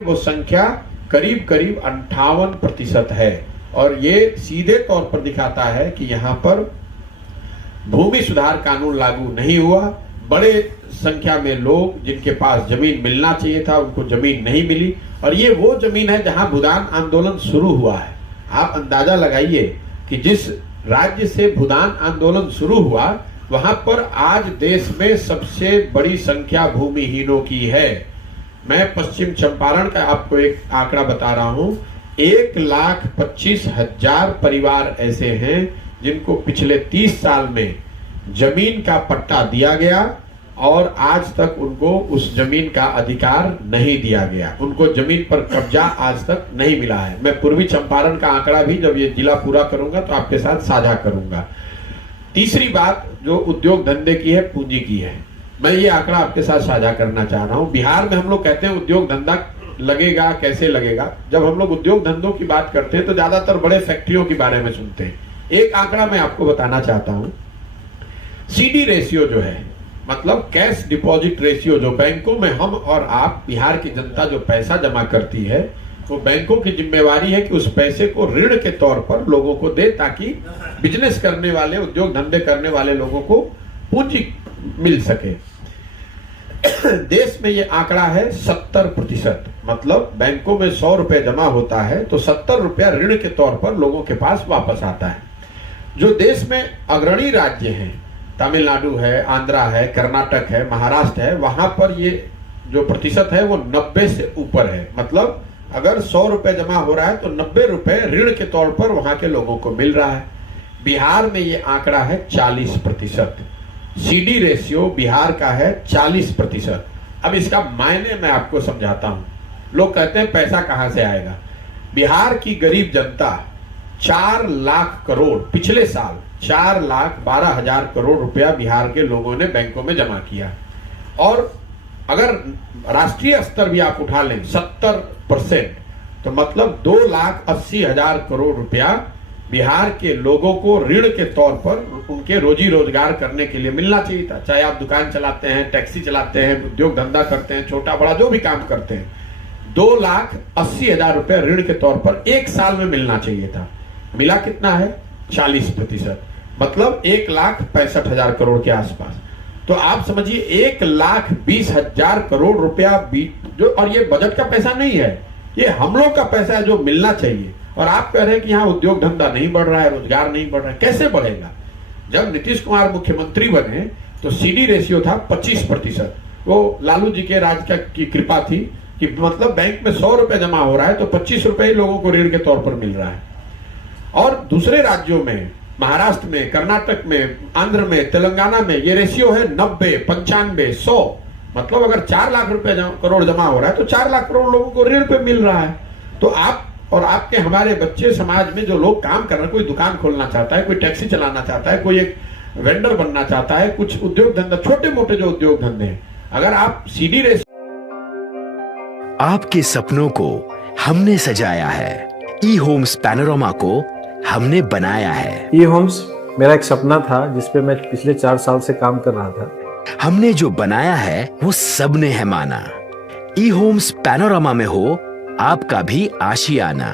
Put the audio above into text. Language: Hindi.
वो संख्या करीब करीब 58% है और ये सीधे तौर पर दिखाता है कि यहाँ पर भूमि सुधार कानून लागू नहीं हुआ। बड़े संख्या में लोग जिनके पास जमीन मिलना चाहिए था उनको जमीन नहीं मिली और ये वो जमीन है जहां भूदान आंदोलन शुरू हुआ है। आप अंदाजा लगाइए कि जिस राज्य से भूदान आंदोलन शुरू हुआ वहां पर आज देश में सबसे बड़ी संख्या भूमिहीनों की है। मैं पश्चिम चंपारण का आपको एक आंकड़ा बता रहा हूं, 1,25,000 परिवार ऐसे हैं जिनको पिछले 30 साल में जमीन का पट्टा दिया गया और आज तक उनको उस जमीन का अधिकार नहीं दिया गया, उनको जमीन पर कब्जा आज तक नहीं मिला है। मैं पूर्वी चंपारण का आंकड़ा भी जब ये जिला पूरा करूंगा तो आपके साथ साझा करूंगा। तीसरी बात जो उद्योग धंधे की है, पूंजी की है, मैं ये आंकड़ा आपके साथ साझा करना चाह रहा हूं। बिहार में हम लोग कहते हैं उद्योग धंधा लगेगा, कैसे लगेगा? जब हम लोग उद्योग धंधों की बात करते हैं तो ज्यादातर बड़े फैक्ट्रियों के बारे में सुनते हैं। एक आंकड़ा मैं आपको बताना चाहता हूं, सीडी रेशियो जो है, मतलब कैश डिपॉजिट रेशियो, जो बैंकों में हम और आप बिहार की जनता जो पैसा जमा करती है वो बैंकों की जिम्मेवारी है कि उस पैसे को ऋण के तौर पर लोगों को दे ताकि बिजनेस करने वाले, उद्योग धंधे करने वाले लोगों को पूंजी मिल सके। देश में ये आंकड़ा है 70%, मतलब बैंकों में 100 रुपए जमा होता है तो 70 रुपया ऋण के तौर पर लोगों के पास वापस आता है। जो देश में अग्रणी राज्य हैं, तमिलनाडु है, आंध्रा है, कर्नाटक है, महाराष्ट्र है, वहां पर ये जो प्रतिशत है वो 90 से ऊपर है। मतलब अगर 100 रुपए जमा हो रहा है तो 90 रुपए ऋण के तौर पर वहां के लोगों को मिल रहा है। बिहार में ये आंकड़ा है 40%। सीडी रेशियो बिहार का है 40%। अब इसका मायने मैं आपको समझाता हूं। लोग कहते हैं पैसा कहां से आएगा। बिहार की गरीब जनता 4 लाख करोड़, पिछले साल 4,12,000 करोड़ रुपया बिहार के लोगों ने बैंकों में जमा किया और अगर राष्ट्रीय स्तर भी आप उठा लें 70%, तो मतलब 2,80,000 करोड़ रुपया बिहार के लोगों को ऋण के तौर पर उनके रोजी रोजगार करने के लिए मिलना चाहिए था। चाहे आप दुकान चलाते हैं, टैक्सी चलाते हैं, उद्योग धंधा करते हैं, छोटा बड़ा जो भी काम करते हैं, 2,80,000 रुपए ऋण के तौर पर एक साल में मिलना चाहिए था। मिला कितना है? 40%, मतलब 1,65,000 करोड़ के आसपास। तो आप समझिए 1,20,000 करोड़ रुपया जो, और ये बजट का पैसा नहीं है, ये हम लोग का पैसा है जो मिलना चाहिए। और आप कह रहे हैं कि यहाँ उद्योग धंधा नहीं बढ़ रहा है, रोजगार नहीं बढ़ रहा है। कैसे बढ़ेगा? जब नीतीश कुमार मुख्यमंत्री बने तो सीडी रेशियो था 25%। वो लालू जी के राज की कृपा थी कि मतलब बैंक में 100 रुपए जमा हो रहा है तो 25 रुपए ही लोगों को ऋण के तौर पर मिल रहा है। और दूसरे राज्यों में, महाराष्ट्र में, कर्नाटक में, आंध्र में, तेलंगाना में ये रेशियो है 90, 95, 100। मतलब अगर 4 लाख रुपए करोड़ जमा हो रहा है तो 4 लाख करोड़ लोगों को ऋण पे मिल रहा है। तो आप और आपके हमारे बच्चे, समाज में जो लोग काम कर रहे हैं, कोई दुकान खोलना चाहता है, कोई टैक्सी चलाना चाहता है, कोई एक वेंडर बनना चाहता है, कुछ उद्योग धंधा, छोटे मोटे जो उद्योग धंधे हैं, अगर आप सीडी रेशियो। आपके सपनों को हमने सजाया है, ई होम्स पैनोरमा को हमने बनाया है। ई होम्स मेरा एक सपना था जिसपे मैं पिछले 4 साल से काम कर रहा था। हमने जो बनाया है वो सबने है माना। ई होम्स पैनोरमा में हो आपका भी आशियाना।